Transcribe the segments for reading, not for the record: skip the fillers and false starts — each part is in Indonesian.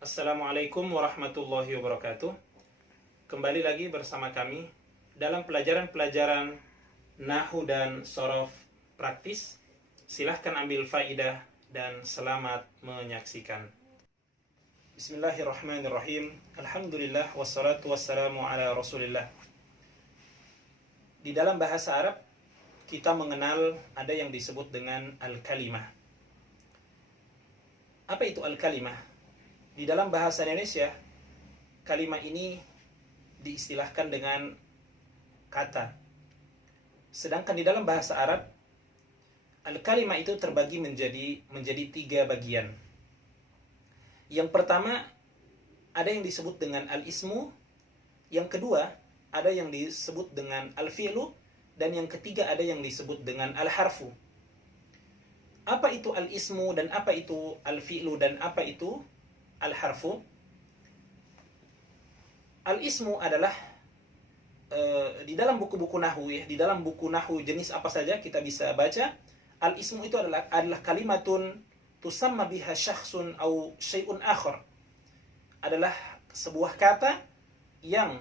Assalamualaikum warahmatullahi wabarakatuh. Kembali lagi bersama kami dalam pelajaran-pelajaran Nahwu dan Shorof praktis. Silahkan ambil faidah dan selamat menyaksikan. Bismillahirrahmanirrahim. Alhamdulillah wassalatu wassalamu ala rasulillah. Di dalam bahasa Arab kita mengenal ada yang disebut dengan al-kalimah. Apa itu al-kalimah? Di dalam bahasa Indonesia, kalimat ini diistilahkan dengan kata. Sedangkan di dalam bahasa Arab, al-kalimah itu terbagi menjadi 3 bagian. Yang pertama, ada yang disebut dengan al-ismu. Yang kedua, ada yang disebut dengan al-fi'lu. Dan yang ketiga, ada yang disebut dengan al-harfu. Apa itu al-ismu dan apa itu al-fi'lu dan apa itu al-harfu? Al-ismu adalah di dalam buku-buku nahwu ya, di dalam buku nahwu jenis apa saja kita bisa baca, al-ismu itu adalah kalimatun tusamma biha syakhsun au syai'un akhar. Adalah sebuah kata yang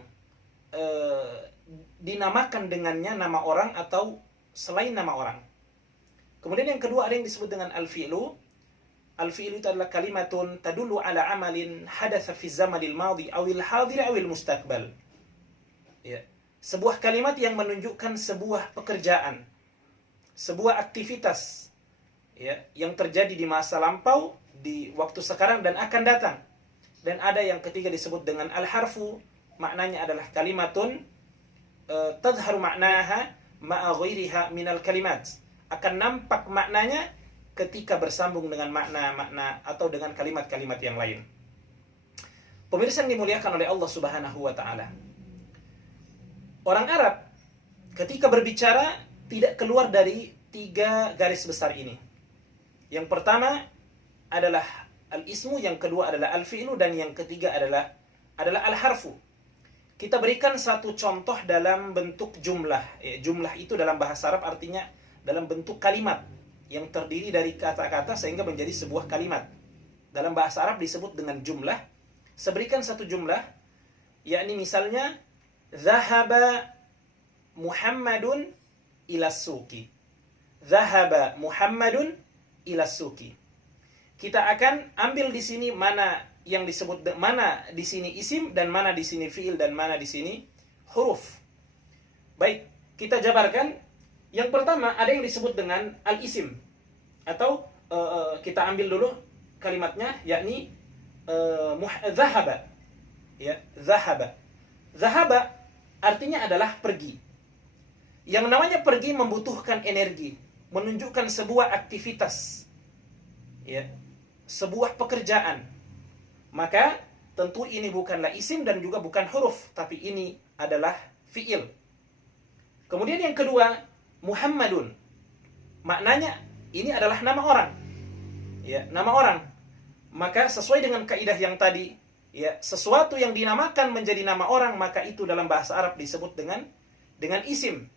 dinamakan dengannya nama orang atau selain nama orang. Kemudian yang kedua ada yang disebut dengan al-fi'lu. Al-fi'lu itu adalah kalimatun tadullu ala amalin hadatsa fi zamanil madhi awil hadir awil mustaqbal. Ya. Sebuah kalimat yang menunjukkan sebuah pekerjaan, sebuah aktivitas ya, yang terjadi di masa lampau, di waktu sekarang dan akan datang. Dan ada yang ketiga disebut dengan al-harfu, maknanya adalah kalimatun tadhharu ma'naha ma'a ghairiha minal kalimat. Akan nampak maknanya ketika bersambung dengan makna-makna atau dengan kalimat-kalimat yang lain. Pemirsa yang dimuliakan oleh Allah Subhanahu wa taala. Orang Arab ketika berbicara tidak keluar dari 3 garis besar ini. Yang pertama adalah al-ismu, yang kedua adalah al-fi'lu, dan yang ketiga adalah al-harfu. Kita berikan satu contoh dalam bentuk jumlah. Jumlah itu dalam bahasa Arab artinya dalam bentuk kalimat yang terdiri dari kata-kata sehingga menjadi sebuah kalimat. Dalam bahasa Arab disebut dengan jumlah. Saya berikan satu jumlah, yakni misalnya Zahaba Muhammadun ila suqi. Zahaba Muhammadun ila suqi. Kita akan ambil di sini mana yang disebut, mana di sini isim dan mana di sini fiil dan mana di sini huruf. Baik, kita jabarkan. Yang pertama ada yang disebut dengan al-isim atau kita ambil dulu kalimatnya, yakni zahaba. Ya, zahaba. Zahaba artinya adalah pergi. Yang namanya pergi membutuhkan energi, menunjukkan sebuah aktivitas. Ya, sebuah pekerjaan. Maka tentu ini bukanlah isim dan juga bukan huruf, tapi ini adalah fi'il. Kemudian yang kedua, Muhammadun. Maknanya ini adalah nama orang. Ya, nama orang. Maka sesuai dengan kaidah yang tadi, ya, sesuatu yang dinamakan menjadi nama orang, maka itu dalam bahasa Arab disebut dengan isim.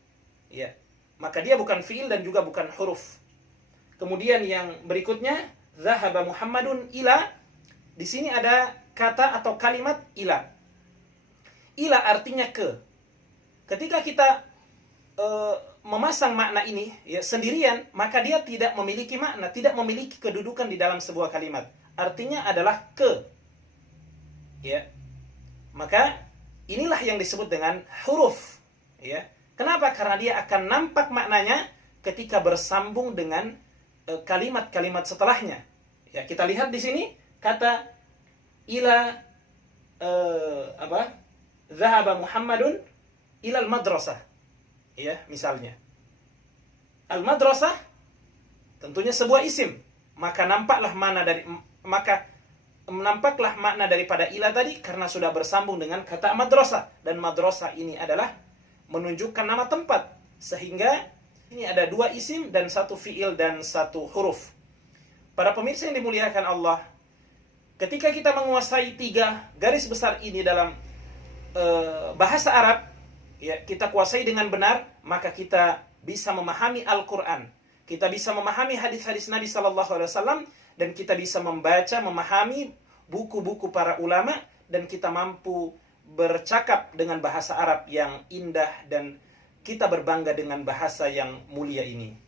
Ya. Maka dia bukan fi'il dan juga bukan huruf. Kemudian yang berikutnya, Zahaba Muhammadun ila. Di sini ada kata atau kalimat ila. Ila artinya ke. Ketika kita memasang makna ini ya sendirian, maka dia tidak memiliki makna, tidak memiliki kedudukan di dalam sebuah kalimat. Artinya adalah ke. Ya. Maka inilah yang disebut dengan huruf. Ya. Kenapa? Karena dia akan nampak maknanya ketika bersambung dengan kalimat-kalimat setelahnya. Ya, kita lihat di sini kata ila Zahaba Muhammadun ilal madrasah. Ya, misalnya. Al-madrasah tentunya sebuah isim. Maka nampaklah makna daripada ila tadi karena sudah bersambung dengan kata madrasah, dan madrasah ini adalah menunjukkan nama tempat. Sehingga ini ada 2 isim dan 1 fi'il dan 1 huruf. Para pemirsa yang dimuliakan Allah, ketika kita menguasai 3 garis besar ini dalam bahasa Arab, ya, kita kuasai dengan benar, maka kita bisa memahami Al-Quran, kita bisa memahami hadis-hadis Nabi SAW, dan kita bisa membaca, memahami buku-buku para ulama, dan kita mampu bercakap dengan bahasa Arab yang indah, dan kita berbangga dengan bahasa yang mulia ini.